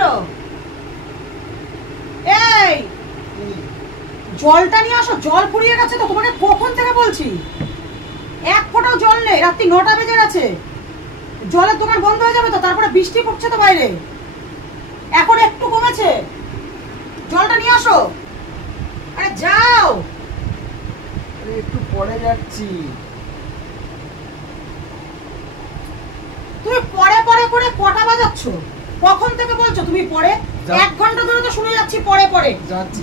হলো? এই জলটা নিয়ে আসো, জল ফুরিয়ে গেছে তো, তোমাকে কখন থেকে বলছি। এক ফোঁটাও জল নেই, রাত্রি 9টা বেজে গেছে। জলের দোকান বন্ধ হয়ে যাবে তো, তারপরে বৃষ্টি পড়ছে তো বাইরে, এখন একটু কমেছে। জলটা নিয়ে আসো। আরে যাও। আরে একটু পরে যাচ্ছি। তুমি পরে পরে করে কটা বাজাচ্ছ? কখন থেকে বলছো তুমি পরে? 1 ঘন্টা ধরে তো শুনে যাচ্ছি পরে পরে।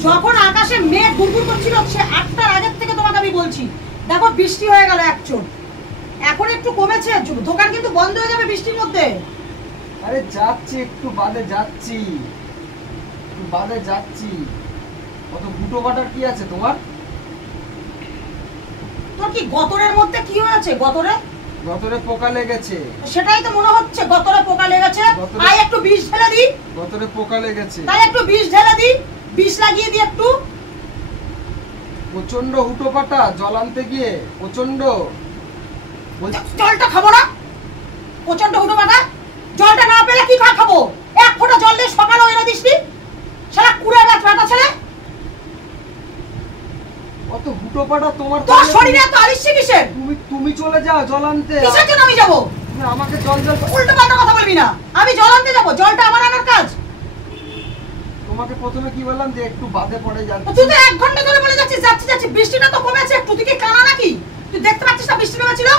যখন আকাশে মেঘ গুড়গুড় করছিল সে 8টার আগের থেকে তোমাকে আমি বলছি, দেখো বৃষ্টি হয়ে গেল এক চোট, এখন একটু কমেছে, দোকান কিন্তু বন্ধ হয়ে যাবে বৃষ্টির মধ্যে। আরে যাচ্ছি, একটু বাদে যাচ্ছি, একটু বাদে যাচ্ছি। কত গুটো কাটার কি আছে তোমার? তোর কি গতরের মধ্যে কি হয়েছে? গতরে পোকা লেগেছে। সেটাই তো মনে হচ্ছে, গতরে পোকা লেগেছে। আয় একটু বিষ ঢেলে দি। গতরে পোকা লেগেছে, তাই একটু বিষ ঢেলে দি, বিষ লাগিয়ে দি একটু। প্রচন্ড হুটোপাটা, জল আনতে গিয়ে প্রচন্ড। জলটা খাবো না? প্রচন্ড হুটোপাটা, জলটা না পেলে কি খাবো? 1 ফোঁটা জল দিয়ে সকালে এনে দিসনি, সারা কুড়ে গাছ বাটা ছেলে। কত হুটোপাটা তোমার। তোর শরীরে এত আলিস্যি কিসের? তুমি চলে যাও জল আনতে। কিসের জন্য আমি যাবো? তুমি আমাকে জল উল্টো পাল্টা কথা বলবি না। আমি জল আনতে যাবো, জলটা আমার আনার কাজ। তোমাকে প্রথমে কি বললাম যে একটু বাদে পড়ে যাচ্ছি। তুই তো 1 ঘন্টা ধরে বলে যাচ্ছিস যাচ্ছি। বৃষ্টিটা তো কমেছে একটু, তুই কি কানা নাকি? তুই দেখতে পাচ্ছিস না বৃষ্টি নেমেছিল?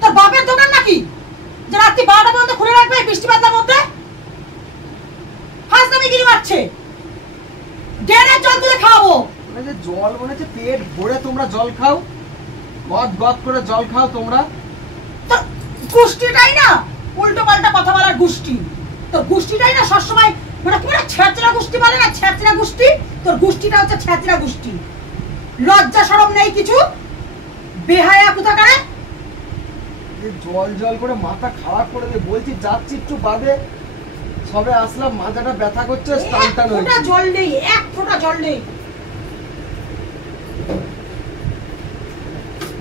তোর বাপের দোকান নাকি যে রাত্রি 12টা পর্যন্ত খুলে রাখবে বৃষ্টি বাদলার মধ্যে? ফাজলামিগিরি মারছে। ড্রেনের জল তুলে খাওয়াবো। মানে যে জল মনে হচ্ছে পেট ভরে তোমরা জল খাও, গদ গদ করে জল খাও তোমরা। তোর গুষ্টিটাই না উল্টো পাল্টা কথা বলার গুষ্টি। তোর গুষ্টিটাই না সবসময় মানে কি বলে, ছেঁচড়া গুষ্টি বলে না, ছেঁচড়া গুষ্টি। তোর গুষ্টিটা হচ্ছে ছেঁচড়া গুষ্টি। লজ্জা শরম নেই কিছু, বেহায়া কোথাকারে। জল করে মাথা খারাপ করে দিয়ে বলছি যাচ্ছি একটু বাদে, সবে আসলাম, মাথাটা ব্যথা করছে, টান হয়েছে। জল নেই, 1 ফোঁটা জল নেই।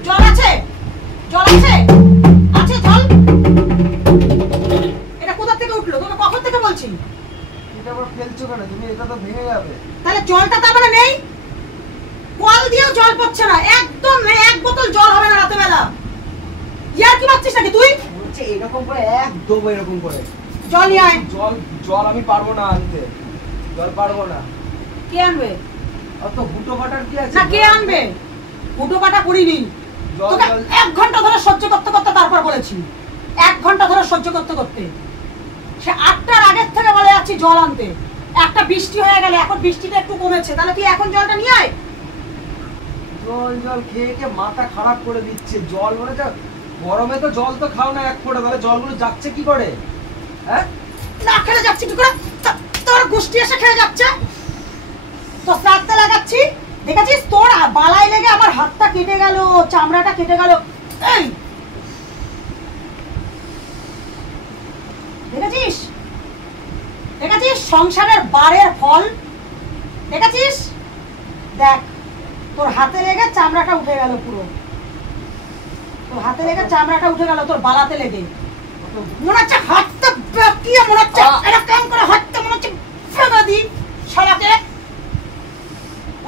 জল আছে? জল আছে? আছে জল? এটা কোথা থেকে উঠলো? তোকে কখন থেকে বলছি? এটা আবার ফেলছো কেন তুমি? এটা তো ভেঙে যাবে। তাহলে জলটা তো মানে নেই, কল দিয়েও জল পড়ছে না, একদম 1 বোতল জল হবে না রাতে বেলা। ইয়ার কি ভাবছিস নাকি তুই? বলছে এরকম করে একদম এরকম করে জল নিয়ে আয়। জল আমি পারবো না আনতে, জল পারবো না। কে আনবে? অত হুটো ফাটার কি আছে? না কে আনবে? হুটো পাটা করিনি তোকে। 1 ঘন্টা ধরে সহ্য করতে করতে তারপর বলেছি, 1 ঘন্টা ধরে সহ্য করতে করতে সে 8টার আগের থেকে বলে যাচ্ছি জল আনতে। একটা বৃষ্টি হয়ে গেলে, এখন বৃষ্টিটা একটু কমেছে, তাহলে তুই এখন জলটা নিয়ে আয়। জল খেয়ে খেয়ে মাথা খারাপ করে দিচ্ছে। জল মনে হচ্ছে গরমে তো জল তো খাও না 1 ফোঁটা, তাহলে জলগুলো যাচ্ছে কি করে? হ্যাঁ না খেলে যাচ্ছে কি করে? তোর গুষ্টি এসে খেয়ে যাচ্ছে। তো রাতে লাগাচ্ছি, দেখেছিস তোর বালাই লেগে আমার হাতটা কেটে গেল, চামড়াটা কেটে গেল। এই দেখেছিস সংসারের বারের ফল দেখেছিস? দেখ তোর হাতে লেগে চামড়াটা উঠে গেল পুরো, তোর হাতে লেগে চামড়াটা উঠে গেল, তোর বালাতে লেগে মনে হচ্ছে হাতটা বেঁকিয়ে, মনে হচ্ছে এরকম করে হাতটা মনে হচ্ছে ফেলে দি শালাকে।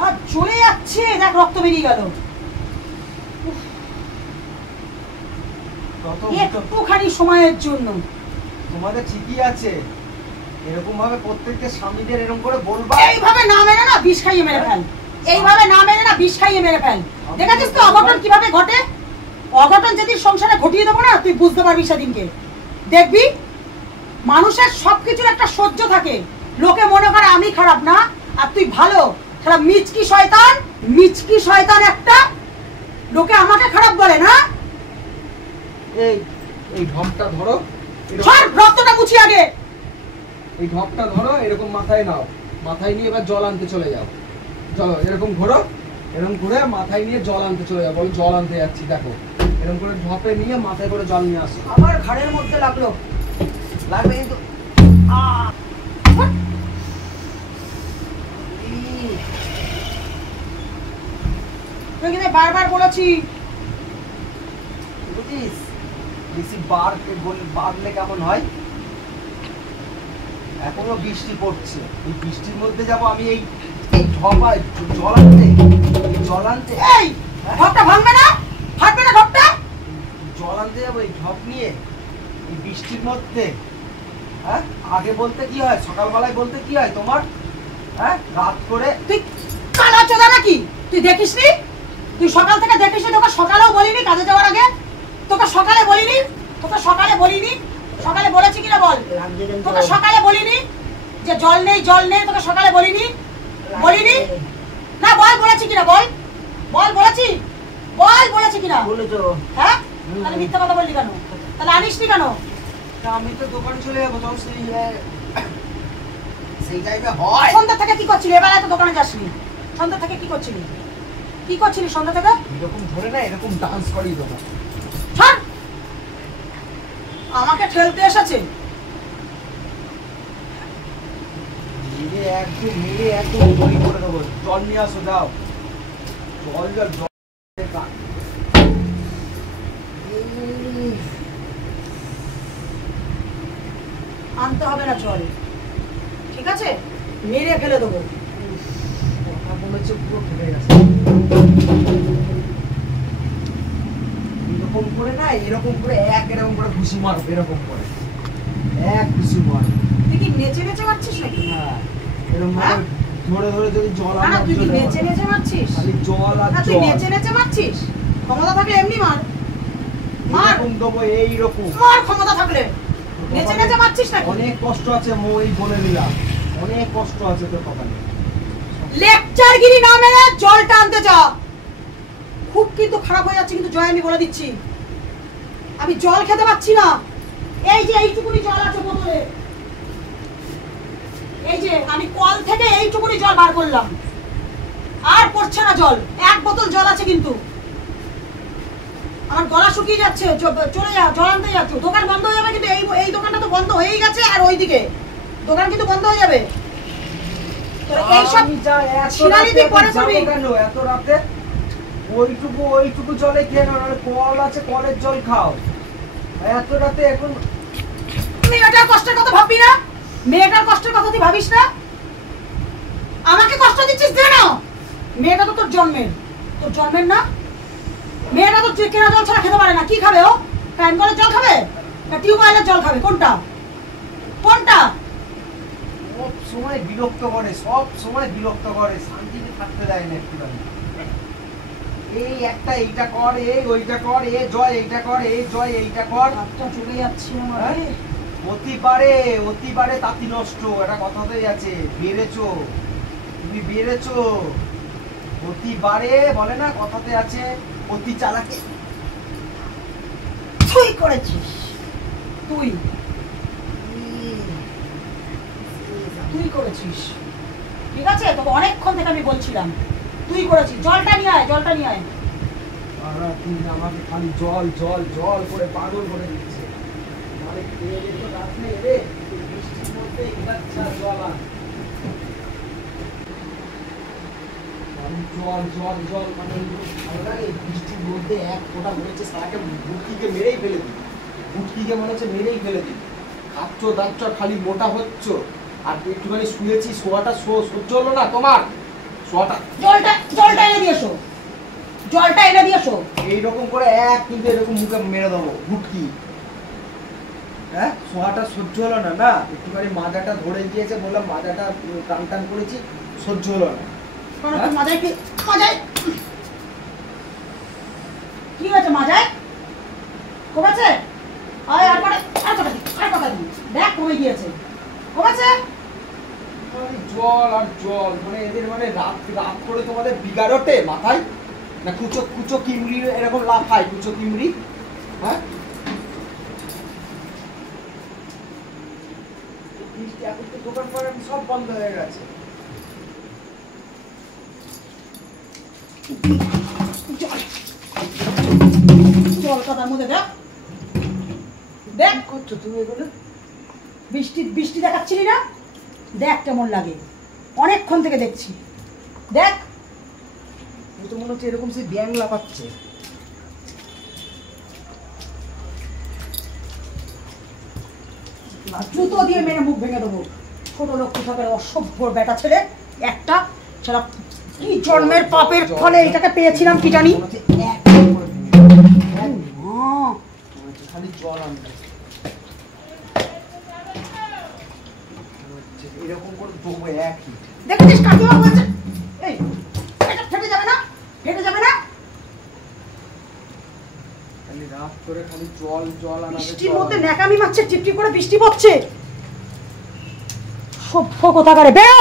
আর চলে যাচ্ছে, দেখ রক্ত বেরিয়ে গেল। একটুখানি সময়ের জন্য। তোমাদের ঠিকই আছে, এরকম ভাবে প্রত্যেকটা স্বামীদের এরকম করে বলবা। এইভাবে না মেনে না বিষ খাইয়ে মেরে ফেল, এইভাবে না মেনে না বিষ খাইয়ে মেরে ফেল। দেখেছিস তো অঘটন কিভাবে ঘটে? অঘটন যেদিন সংসারে ঘটিয়ে দেবো না, তুই বুঝতে পারবি সেদিনকে। দেখবি মানুষের সবকিছুর একটা সহ্য থাকে। লোকে মনে করে আমি খারাপ না আর তুই ভালো, খারাপ মিচকি শয়তান একটা। লোকে আমাকে খারাপ বলে না। এই ঢপটা ধরো, রক্তটা মুছি আগে। এই ঢপটা ধরো, এরকম মাথায় নাও, মাথায় নিয়ে এবার জল আনতে চলে যাও। চলো এরকম ঘোরো, এরকম ঘুরে মাথায় নিয়ে জল আনতে চলে যাও। বলো জল আনতে যাচ্ছি, দেখো এরকম করে ঢপে নিয়ে মাথায় করে জল নিয়ে আসো। আমার ঘাড়ের মধ্যে লাগবে কিন্তু বারবার বলেছি বুঝিস, বেশি বাড়লে কেমন হয়? এখনো বৃষ্টি পড়ছে, এই বৃষ্টির মধ্যে যাব আমি এই ঢপা জল আনতে এই ঢপটা ভাঙবে না, ফাটবে না ঢপটা? জল আনতে যাবো এই ঢপ নিয়ে এই বৃষ্টির মধ্যে। হ্যাঁ, আগে বলতে কি হয়, সকালবেলায় বলতে কি হয় তোমার? হ্যাঁ, রাত করে তুই কালা চোদা নাকি? তুই দেখিসনি? তুই সকাল থেকে দেখিসনি? তোকে সকালেও বলিনি কাজে যাওয়ার আগে? তোকে সকালে বলিনি? সকালে বলেছি কিনা বল? তোকে সকালে বলিনি যে জল নেই তোকে সকালে বলিনি? না, বল বলেছি কিনা বল? বলেছি কিনা? হ্যাঁ, তাহলে মিথ্যা কথা বললি কেন? তাহলে আনিসনি কেন? আমি তো দোকানে চলে যাবো, তখন সেই টাইমে হয়। সন্ধ্যা থেকে কি করছিলি? এবার এত দোকানে যাসনি, সন্ধ্যা থেকে কি করছিলি সন্ধ্যা থেকে? এরকম ধরে না, এরকম ডান্স করি দোকান। ছাড়, আমাকে ঠেলতে এসেছে। মেরে একদম বড়ি করে দেবো। জল নিয়ে আসো, যাও জল আনতে হবে না জল, ঠিক আছে? মেরে ফেলে দেবো। কথা বলেছে পুরো ফেটে গেছে। এরকম করে না, এরকম করে এরকম করে ঘুষি মারবে, এরকম করে ঘুষি মার। তুই কি নেচে মারছিস নাকি? হ্যাঁ, এরকম ধরে যদি জল না, তুই কি নেচে মারছিস? খালি জল আর তুই নেচে মারছিস? ক্ষমতা থাকলে এমনি মার। এরকম দেবো, এইরকম মার ক্ষমতা থাকলে। নেচে মারছিস নাকি? অনেক কষ্ট আছে, মই বলে দিলাম, অনেক কষ্ট আছে তোর কপালে। লেকচারগিরি না মেরে জলটা আনতে যা। খুব কিন্তু খারাপ হয়ে যাচ্ছে কিন্তু জয়, আমি বলে দিচ্ছি, আমি জল খেতে পাচ্ছি না। এই যে এইটুকুনি জল আছে বোতলে, এই যে আমি কল থেকে এইটুকুনি জল বার করলাম, আর পড়ছে না জল। এক বোতল জল আছে কিন্তু আমার গলা শুকিয়ে যাচ্ছে। চলে যা, জল আনতে যাচ্ছ। দোকান বন্ধ হয়ে যাবে কিন্তু এই দোকানটা তো বন্ধ হয়েই গেছে, আর ওইদিকে দোকান কিন্তু বন্ধ হয়ে যাবে। এত রাতে ওইটুকু জলে খেয়ে নাও, কল আছে, কলের জল খাও। এত রাতে এখন মেয়েটার কষ্টের কথা ভাববি না? মেয়েটার কষ্টের কথা তুই ভাবিস না? আমাকে কষ্ট দিচ্ছিস কেন? মেয়েটা তো তোর জন্মের না? মেয়েটা তো কেনা জল ছাড়া খেতে পারে না। কি খাবে ও? টাইম কলের জল খাবে না টিউবওয়েলের জল খাবে? কোনটা? সব সময় বিরক্ত করে, শান্তিতে থাকতে দেয় না একটু। এই একটা এইটা কর, ওইটা কর, জয় এইটা কর, জয় এইটা কর। হাতটা চলে যাচ্ছে আমার। অতিবারে তাঁতি নষ্ট, একটা কথাতেই আছে। তুমি বেড়েছো অতিবারে, বলে না কথাতে আছে, অতি চালাকি তুই করেছিস। তুই করেছিস, ঠিক আছে? তোকে অনেকক্ষণ থেকে আমি বলছিলাম তুই করেছিস। জলটা নিয়ে আয়। আমাকে খালি জল জল জল করে পাগল করে দিচ্ছে। মানে খেয়ে যেত রাত্রে এলে বৃষ্টির মধ্যে জল আন, জল মানে ভালো লাগে। বৃষ্টির মধ্যে এক ফোঁটা মরেছে, সারাকে বুটকিকে মেরেই ফেলে দিই। মনে হচ্ছে মেরেই ফেলে দিই। খাচ্ছ দাচ্ছ, খালি মোটা হচ্ছ, আর একটুখানি শুয়েছি, শোয়াটা সহ্য হলো না তোমার। শোয়াটা জলটা এনে দিয়েছো। এইরকম করে কিন্তু এরকম মুখে মেরে দেবো ভুটকি। হ্যাঁ, শোয়াটা সহ্য হলো না, একটুখানি মাজাটা ধরে গিয়েছে, বললাম মাজাটা টান করেছি, সহ্য হলো না। কি হয়েছে মাজায়? কমেছে? দেখ কমে গিয়েছে, কমেছে। জল আর জল, মানে এদের মানে রাত করে তোমাদের বিগাড়টে মাথায় না? কুচো কিমড়ি এরকম লাফায়, কুচো কিমড়ি। হ্যাঁ, এখন তো দোকান পাড়ান সব বন্ধ হয়ে গেছে। জল কাদার মধ্যে দেখ করছো তুমি এগুলো? বৃষ্টি দেখাচ্ছিলি না? দেখ কেমন লাগে, অনেকক্ষণ থেকে দেখছি। দেখ, তো মনে হচ্ছে এরকম সে ব্যাং লাফাচ্ছে। জুতো দিয়ে মেরে মুখ ভেঙে দেবো। ছোট লোক কোথাকার অসভ্য বেটা ছেলে একটা, সারা কি জন্মের পাপের ফলে এটাকে পেয়েছিলাম কি জানি। খালি জল আনবে এরকম করে দেবো একই। দেখছিস কাকিমা বলছে এই এটা ফেটে যাবে না, ফেটে যাবে না। খালি রাত করে খালি জল জল আনাবে। বৃষ্টির মধ্যে ন্যাকামি মারছে, টিপটিপ করে বৃষ্টি পড়ছে। সভ্য কোথাকারে বেড়া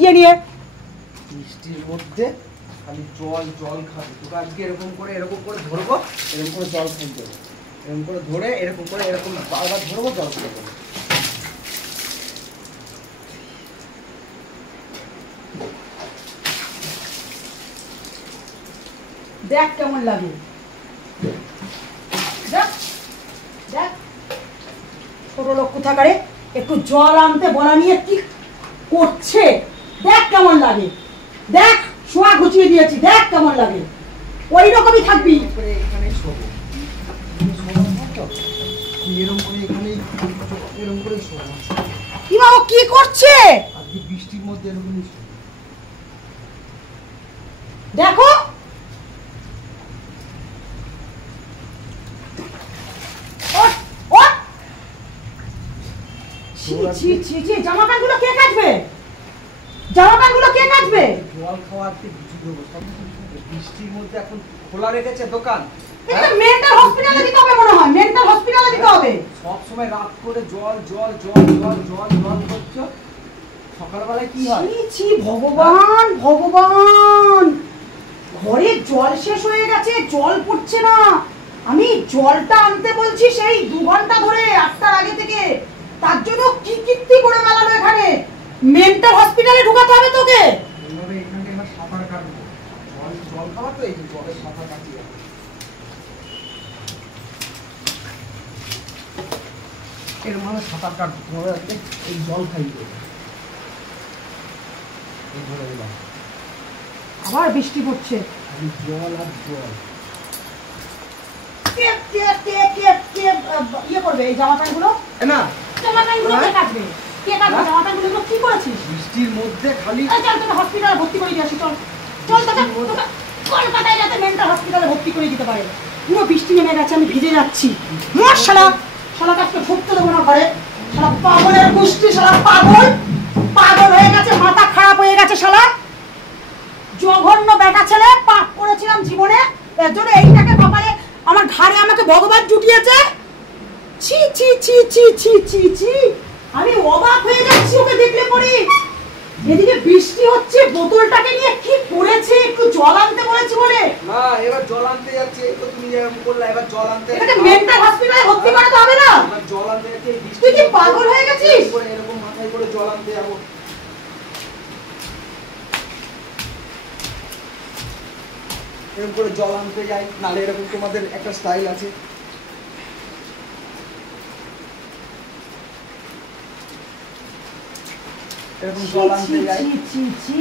ইয়ে নিয়ে। বৃষ্টির মধ্যে খালি জল জল খাবে। তোকে আজকে এরকম করে ধরবো, এরকম করে জল খাই দেবো, এরকম করে ধরে এরকম করে এরকম বারবার ধরবো, জল খেয়ে দেবো। দেখ কেমন লাগে, দেখ দেখ ছোট লোক কোথাকারে একটু জল আনতে বলা নিয়ে কি করছে, দেখ কেমন লাগে। দেখ শোয়া গুছিয়ে দিয়েছি, দেখ কেমন লাগে। ওই রকমই থাকবি। এখানেই শোবো, এরকম করে এখানেই এরকম করে শোবো। কি বাবা কি করছে? আজকে বৃষ্টির মধ্যে এরকমই শোবো। দেখো জামা প্যান্ট গুলো কে কাটবে? জামা প্যান্ট গুলো কে কাটবে? জল খাওয়াতে বুঝি দেবো সব। বৃষ্টির মধ্যে এখন খোলা রেখেছে দোকান। এটা মেন্টাল হসপিটালে দিতে হবে মনে হয়, মেন্টাল হসপিটালে দিতে হবে। সব সময় রাত করে জল জল জল জল জল জল করছো, সকালবেলায় কি হয়? ছি ছি ভগবান ভগবান, ঘরে জল শেষ হয়ে গেছে, জল পড়ছে না। আমি জলটা আনতে বলছি সেই 2 ঘন্টা ধরে, 8টার আগে থেকে। তার জন্য কি কীর্তি করে মেলালো এখানে। মেন্টাল হসপিটালে ঢুকাতে হবে তোকে। এইভাবে এখানে এবার সাঁতার কাটবো, জল জল খাওয়া তো, এই যে জলের সাঁতার কাটি। এর মানে সাঁতার কাটবো, তোমাদের আজকে এই জল খাইয়ে এই ধরে দিলাম। আবার বৃষ্টি পড়ছে, খালি জল আর জল। ইয়ে করবে এই জামা প্যান্ট গুলো, না জামা প্যান্ট গুলো কে কাটবে? কে কাটবে জামা প্যান্ট গুলো? কি করেছিস? বৃষ্টির মধ্যে খালি চল তোকে হসপিটালে ভর্তি করে দিয়ে আসি, চল চল তোকে কলকাতায় যাতে মেন্টাল হসপিটালে ভর্তি করে দিতে পারে। পুরো বৃষ্টি নেমে গেছে, আমি ভিজে যাচ্ছি। মোর শালা শালা কাজকে ঢুকতে দেবো না ঘরে। শালা পাগলের গোষ্ঠী, শালা পাগল পাগল হয়ে গেছে, মাথা খারাপ হয়ে গেছে শালা। জঘন্য বেটা ছেলে, পাপ করেছিলাম জীবনে, এর জন্য এইটাকে কপালে আমার ঘাড়ে আমাকে ভগবান জুটিয়েছে। ছি ছি ছি ছি ছি ছি ছি, আমি অবাক হয়ে যাচ্ছি ওকে দেখলে পরে। এদিকে বৃষ্টি হচ্ছে, বোতলটাকে নিয়ে কি করেছে, একটু জল আনতে বলেছি বলে। না এবার জল আনতে যাচ্ছে, এই তো তুমি এরকম করলে, এবার জল আনতে এটাকে মেন্টাল হসপিটালে ভর্তি করাতে হবে না? এবার জল আনতে যাচ্ছে, এই বৃষ্টি তুই কি পাগল হয়ে গেছিস? করে এরকম মাথায় করে জল আনতে যাবো। এরকম করে জল আনতে যাই, নালে এরকম তোমাদের একটা স্টাইল আছে। এরকম জল আনতে যাই। ছি ছি ছি,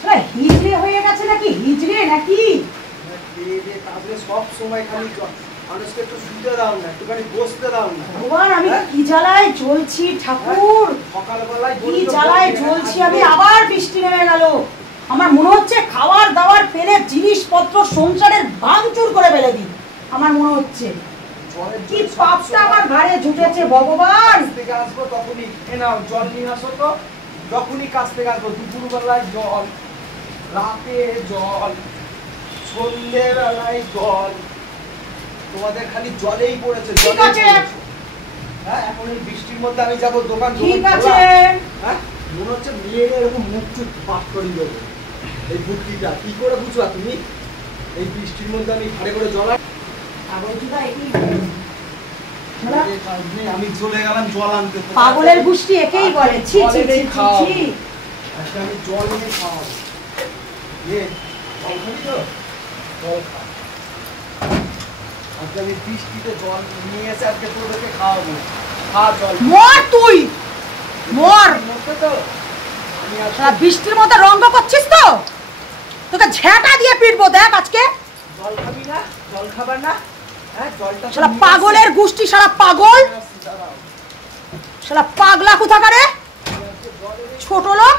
শালা হিজড়ে হয়ে গেছে নাকি? হিজড়ে নাকি? তারপরে সব সময় খালি জল। মানুষকে একটু শুতে দাও না, একটুখানি বসতে দাও না। ভগবান আমি কি জ্বালায় জ্বলছি ঠাকুর, সকালবেলায় কি জ্বালায় জ্বলছি আমি। আবার বৃষ্টি নেমে গেল। আমার মনে হচ্ছে খাবার দাবার ফেলে জিনিসপত্র সংসারের ভাঙচুর করে ফেলে দিই, আমার মনে হচ্ছে। কি পাপটা আমার ঘাড়ে জুটেছে ভগবান। কাছ থেকে আসবো তখনই নাও জল নিয়ে আসো তো। যখনই কাছ থেকে আসবো, দুপুরবেলায় জল, রাতে জল, সন্ধ্যেবেলায় জল। তোমাদের খালি জলেই পড়েছে, ঠিক আছে। হ্যাঁ এখন এই বৃষ্টির মধ্যে আমি যাবো দোকান। ঠিক আছে। হ্যাঁ মনে হচ্ছে মেয়ের এরকম মুখ চুপ পাক করে দেবো। এই বুদ্ধিটা কি করে বুঝবা তুমি? এই বৃষ্টির মধ্যে আমি ঘাড়ে করে জল আমি চলে গেলাম জল আনতে। পাগলের গোষ্ঠী একেই বলে। ছি ছি ছি ছি। আজকে আমি জল নিয়ে খাওয়াবো। জল খাবি তো? জল খা। আজকে আমি বৃষ্টিতে জল নিয়ে এসে আজকে তোদেরকে খাওয়াবো। খা জল। মর তুই, মর। তো সারা বৃষ্টির মধ্যে রঙ্গ করছিস তো, তোকে ঝেঁটা দিয়ে পিটবো দেখ আজকে। জল খাবি না? জল খাবার না? হ্যাঁ জলটা শালা পাগলের গোষ্ঠী, শালা পাগল, শালা পাগলা কোথাকারে। ছোট লোক